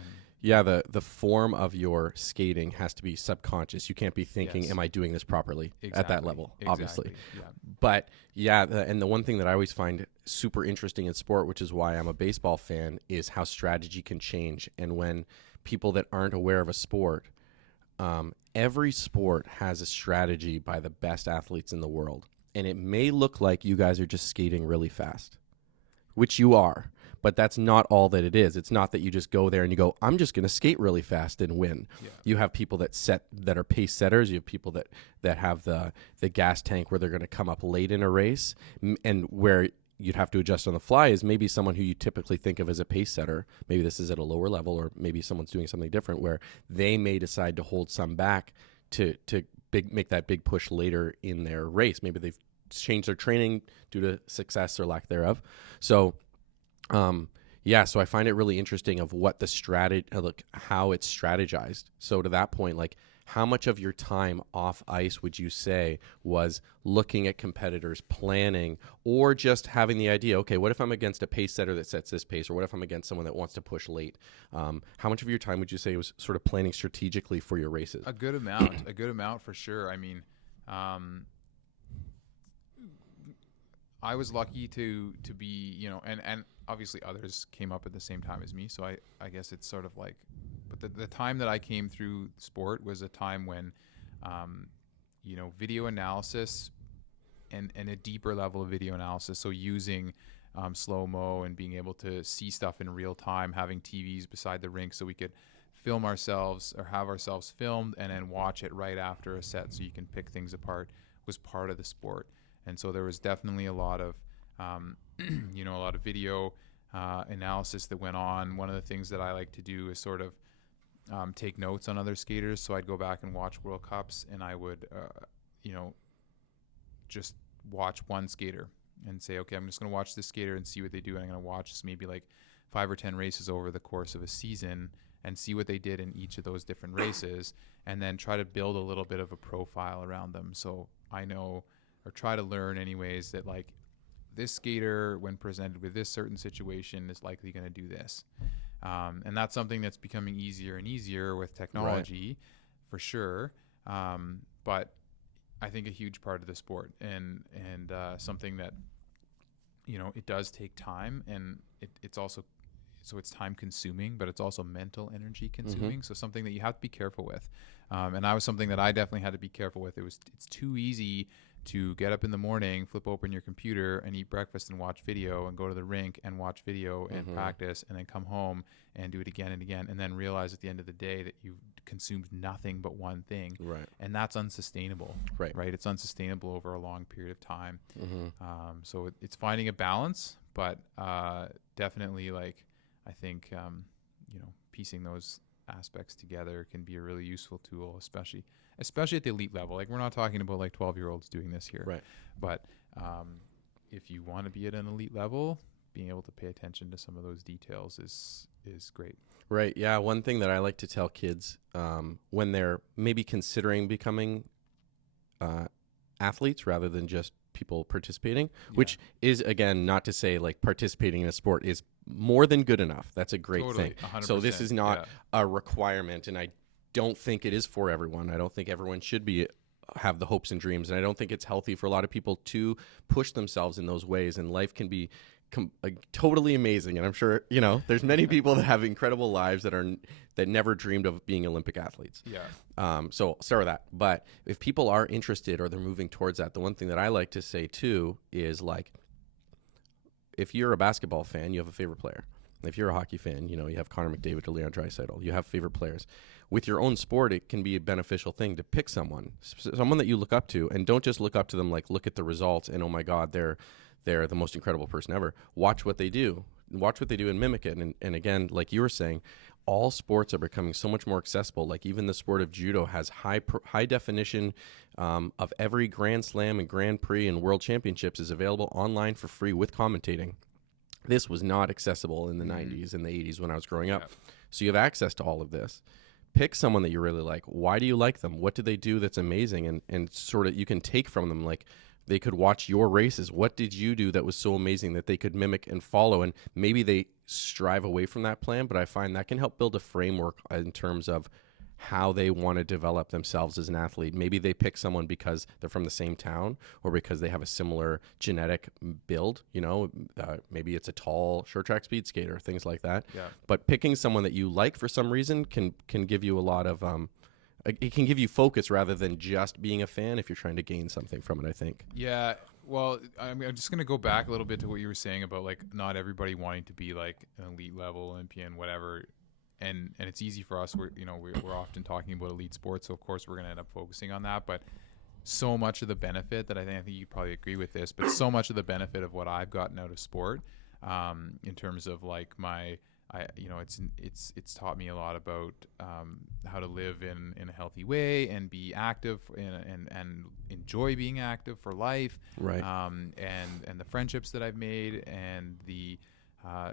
Yeah, the form of your skating has to be subconscious. You can't be thinking, am I doing this properly at that level, obviously. Yeah. But yeah, and the one thing that I always find super interesting in sport, which is why I'm a baseball fan, is how strategy can change. And when people that aren't aware of a sport, every sport has a strategy by the best athletes in the world. And it may look like you guys are just skating really fast, which you are. But that's not all that it is. It's not that you just go there and you go, I'm just going to skate really fast and win. Yeah. You have people that are pace setters. You have people that have the gas tank where they're going to come up late in a race, and where you'd have to adjust on the fly is maybe someone who you typically think of as a pace setter. Maybe this is at a lower level, or maybe someone's doing something different where they may decide to hold some back to make that big push later in their race. Maybe they've changed their training due to success or lack thereof. So so I find it really interesting of what the how it's strategized. So to that point, like, how much of your time off ice would you say was looking at competitors, planning, or just having the idea, okay, what if I'm against a pace setter that sets this pace, or what if I'm against someone that wants to push late? How much of your time would you say was sort of planning strategically for your races? A good amount for sure. I mean, I was lucky to be, and obviously others came up at the same time as me. So I guess it's sort of like, but the time that I came through sport was a time when, video analysis and a deeper level of video analysis. So using slow-mo and being able to see stuff in real time, having TVs beside the rink so we could film ourselves or have ourselves filmed and then watch it right after a set so you can pick things apart, was part of the sport. And so there was definitely a lot of, a lot of video analysis that went on. One of the things that I like to do is sort of take notes on other skaters. So I'd go back and watch World Cups, and I would, just watch one skater and say, okay, I'm just going to watch this skater and see what they do. And I'm going to watch maybe like 5 or 10 races over the course of a season and see what they did in each of those different races, and then try to build a little bit of a profile around them. So I know, or try to learn anyways, that like this skater, when presented with this certain situation, is likely going to do this. And that's something that's becoming easier and easier with technology, for sure. But I think a huge part of the sport, and something that, it does take time, and it's also, so it's time consuming, but it's also mental energy consuming. So something that you have to be careful with. And I was something that I definitely had to be careful with. It's too easy to get up in the morning, flip open your computer and eat breakfast and watch video, and go to the rink and watch video and practice, and then come home and do it again and again, and then realize at the end of the day that you've consumed nothing but one thing. Right. And that's unsustainable. Right. It's unsustainable over a long period of time. So it's finding a balance, but definitely, like, I think, piecing those aspects together can be a really useful tool, especially at the elite level. Like, we're not talking about like 12-year-olds doing this here, right? But if you want to be at an elite level, being able to pay attention to some of those details is great. Right. Yeah. One thing that I like to tell kids when they're maybe considering becoming athletes rather than just people participating, which is, again, not to say like participating in a sport is more than good enough. That's a great thing. 100%. So this is not a requirement, and I don't think it is for everyone. I don't think everyone should be have the hopes and dreams. And I don't think it's healthy for a lot of people to push themselves in those ways. And life can be totally amazing. And I'm sure, there's many people that have incredible lives that never dreamed of being Olympic athletes. Yeah. So start with that. But if people are interested or they're moving towards that, the one thing that I like to say too is like, if you're a basketball fan, you have a favorite player. If you're a hockey fan, you have Connor McDavid or Leon Draisaitl. You have favorite players. With your own sport, it can be a beneficial thing to pick someone that you look up to, and don't just look up to them like look at the results and oh my God, they're the most incredible person ever. Watch what they do. Watch what they do and mimic it. And again, like you were saying, all sports are becoming so much more accessible. Like even the sport of judo has high definition of every Grand Slam and Grand Prix and World Championships is available online for free with commentating. This was not accessible in the 90s and the 80s when I was growing up. So you have access to all of this. Pick someone that you really like. Why do you like them? What do they do that's amazing? And sort of you can take from them, like they could watch your races. What did you do that was so amazing that they could mimic and follow? And maybe they strive away from that plan, but I find that can help build a framework in terms of how they want to develop themselves as an athlete. Maybe they pick someone because they're from the same town or because they have a similar genetic build, maybe it's a tall short track speed skater, things like that. Yeah. But picking someone that you like for some reason can give you a lot of, it can give you focus rather than just being a fan if you're trying to gain something from it, I think. Yeah. Well, I'm just going to go back a little bit to what you were saying about like not everybody wanting to be like an elite level Olympian, whatever. And it's easy for us. We're often talking about elite sports, so of course we're going to end up focusing on that. But so much of the benefit that I think you probably agree with this, but so much of the benefit of what I've gotten out of sport, in terms of like it's taught me a lot about how to live in a healthy way and be active and enjoy being active for life. Right. And the friendships that I've made and the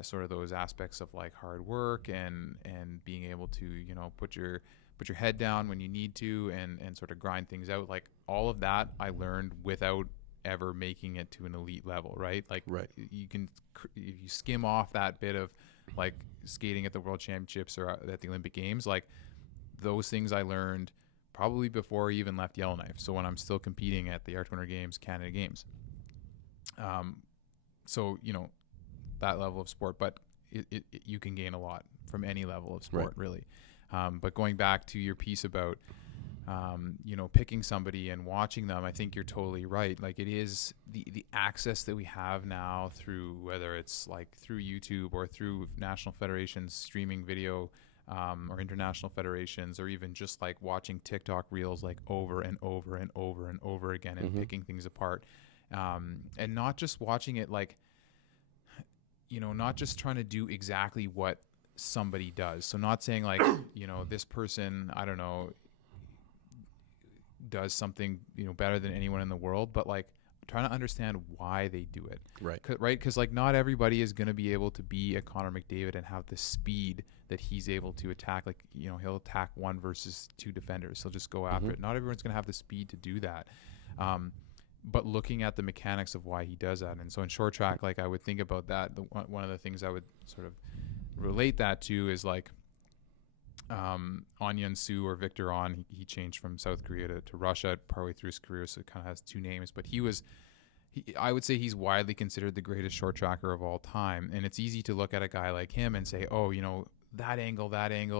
sort of those aspects of like hard work and being able to put your head down when you need to and sort of grind things out, like all of that I learned without ever making it to an elite level, right? Like right. You can, if you skim off that bit of like skating at the World Championships or at the Olympic Games, like those things I learned probably before I even left Yellowknife. So when I'm still competing at the Winter Games, Canada Games, so that level of sport, but you can gain a lot from any level of sport, really. But going back to your piece about, picking somebody and watching them, I think you're totally right. Like it is the access that we have now through, whether it's like through YouTube or through national federations streaming video, or international federations, or even just like watching TikTok reels like over and over and over and over again and picking things apart. And not just watching it like, not just trying to do exactly what somebody does. So not saying like, this person, I don't know, does something, better than anyone in the world, but like trying to understand why they do it. Right. Right. Because like not everybody is going to be able to be a Connor McDavid and have the speed that he's able to attack. Like, he'll attack 1 versus 2 defenders. He'll just go after it. Not everyone's going to have the speed to do that. But looking at the mechanics of why he does that. And so in short track, like I would think about that. One of the things I would sort of relate that to is like Onyun Soo or Victor On. He changed from South Korea to Russia partway through his career, so it kind of has 2 names. But I would say he's widely considered the greatest short tracker of all time. And it's easy to look at a guy like him and say, oh, that angle,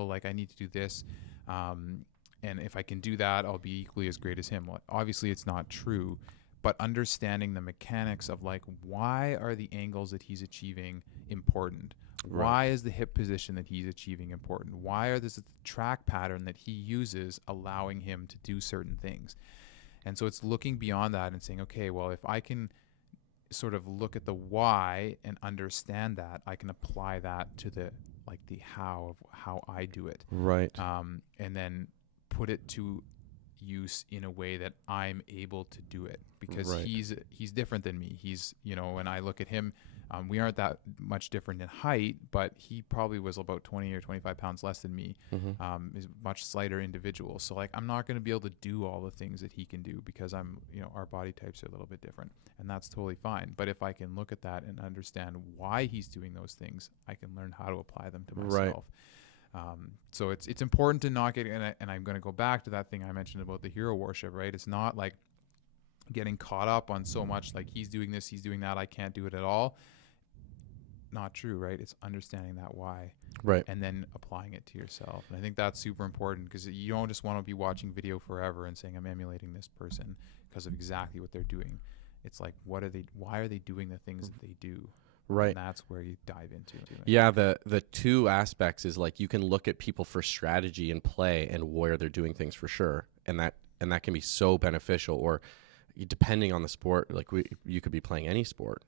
like I need to do this. And if I can do that, I'll be equally as great as him. Well, obviously, it's not true. But understanding the mechanics of like, why are the angles that he's achieving important? Right. Why is the hip position that he's achieving important? Why are this track pattern that he uses allowing him to do certain things? And so it's looking beyond that and saying, okay, well, if I can sort of look at the why and understand that, I can apply that to the how of how I do it. Right. And then put it to use in a way that I'm able to do it, because right. he's different than me. He's, when I look at him, we aren't that much different in height, but he probably was about 20 or 25 pounds less than me. Is a much slighter individual. So like, I'm not going to be able to do all the things that he can do because our body types are a little bit different, and that's totally fine. But if I can look at that and understand why he's doing those things, I can learn how to apply them to myself. So it's important to not get, and I'm going to go back to that thing I mentioned about the hero worship, right? It's not like getting caught up on so much like he's doing this, he's doing that, I can't do it at all. Not true, right? It's understanding that why, Right. and then applying it to yourself. And I think that's super important, because you don't just want to be watching video forever and saying I'm emulating this person because of exactly what they're doing. It's like, why are they doing the things that they do? Right. And that's where you dive into it. Yeah, the two aspects is like you can look at people for strategy and play and where they're doing things for sure, and that can be so beneficial. Or depending on the sport, like you could be playing any sport.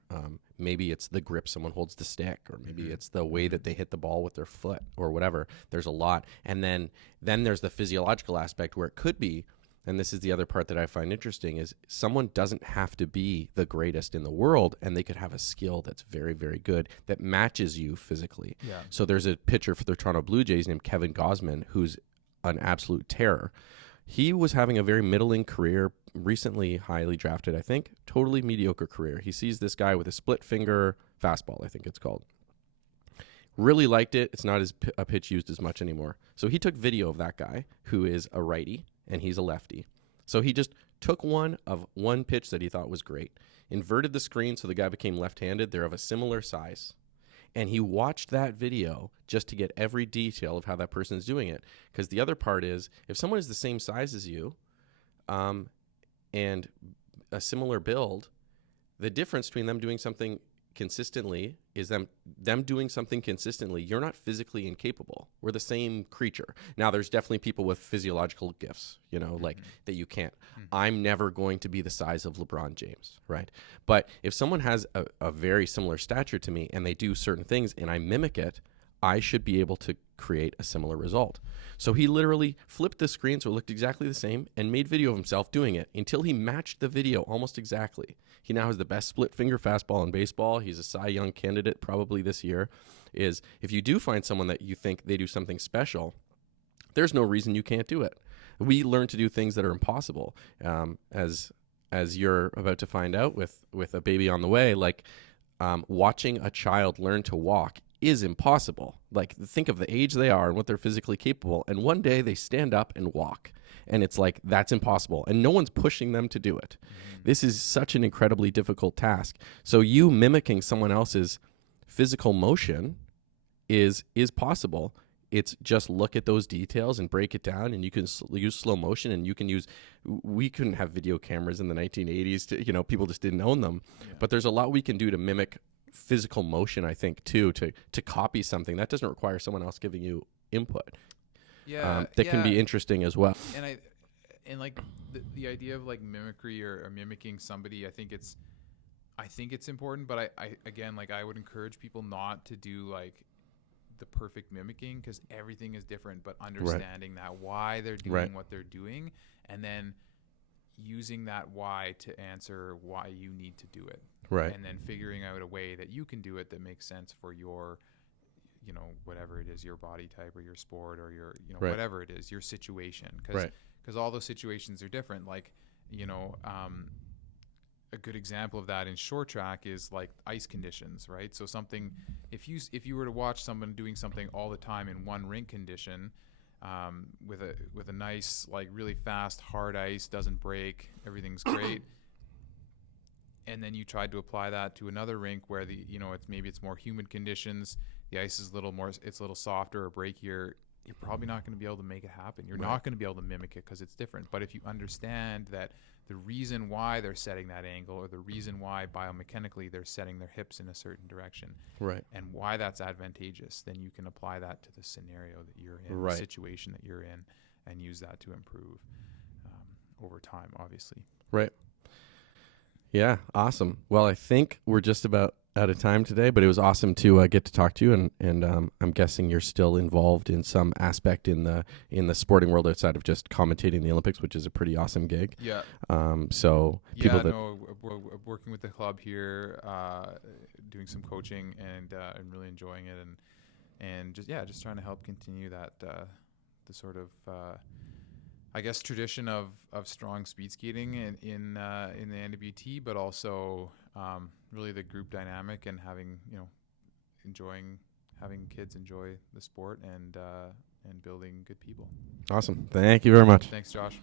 Maybe it's the grip someone holds the stick, or maybe it's the way that they hit the ball with their foot, or whatever. There's a lot, and then there's the physiological aspect where it could be. And this is the other part that I find interesting, is someone doesn't have to be the greatest in the world, and they could have a skill that's very, very good that matches you physically. Yeah. So there's a pitcher for the Toronto Blue Jays named Kevin Gausman, who's an absolute terror. He was having a very middling career, recently highly drafted, I think, totally mediocre career. He sees this guy with a split finger fastball, I think it's called. Really liked it. It's not a pitch used as much anymore. So he took video of that guy, who is a righty, and he's a lefty. So he just took one pitch that he thought was great, inverted the screen so the guy became left-handed. They're of a similar size. And he watched that video just to get every detail of how that person is doing it. Because the other part is, if someone is the same size as you and a similar build, the difference between them doing something consistently is them doing something consistently. You're not physically incapable. We're the same creature. Now, there's definitely people with physiological gifts, like that you can't. I'm never going to be the size of LeBron James, right? But if someone has a very similar stature to me and they do certain things and I mimic it, I should be able to create a similar result. So he literally flipped the screen so it looked exactly the same and made video of himself doing it until he matched the video almost exactly. He now has the best split finger fastball in baseball. He's a Cy Young candidate probably this year. Is if you do find someone that you think they do something special, there's no reason you can't do it. We learn to do things that are impossible. As you're about to find out with a baby on the way, like watching a child learn to walk is impossible. Like, think of the age they are and what they're physically capable, and one day they stand up and walk, and it's like, that's impossible, and no one's pushing them to do it. This is such an incredibly difficult task. So you mimicking someone else's physical motion is possible. It's just look at those details and break it down, and you can use slow motion, and we couldn't have video cameras in the 1980s to, people just didn't own them. Yeah. But there's a lot we can do to mimic physical motion, I think, too, to copy something that doesn't require someone else giving you input. That can be interesting as well. And like the idea of like mimicry or mimicking somebody, I think it's important, but I again, like, I would encourage people not to do like the perfect mimicking, because everything is different, but understanding that why they're doing what they're doing, and then using that why to answer why you need to do it. Right. And then figuring out a way that you can do it that makes sense for your, whatever it is, your body type or your sport or your, whatever it is, your situation. Because all those situations are different. Like, a good example of that in short track is like ice conditions, right? So something, if you were to watch someone doing something all the time in one rink condition, with a nice, like, really fast hard ice, doesn't break, everything's great, and then you tried to apply that to another rink where it's more humid conditions, the ice is a little softer or breakier, you're probably not going to be able to make it happen. You're not going to be able to mimic it because it's different. But if you understand that the reason why they're setting that angle, or the reason why biomechanically they're setting their hips in a certain direction, and why that's advantageous, then you can apply that to the scenario that you're in, the situation that you're in, and use that to improve over time, obviously. Right. Yeah, awesome. Well, I think we're just about out of time today, but it was awesome to get to talk to you, and I'm guessing you're still involved in some aspect in the sporting world outside of just commentating the Olympics, which is a pretty awesome gig. Yeah. We're working with the club here, doing some coaching, and really enjoying it, and just trying to help continue that the sort of I guess tradition of strong speed skating in the NWT, but also really the group dynamic and having, enjoying having kids enjoy the sport and building good people. Awesome. Thank you very much. Thanks, Josh.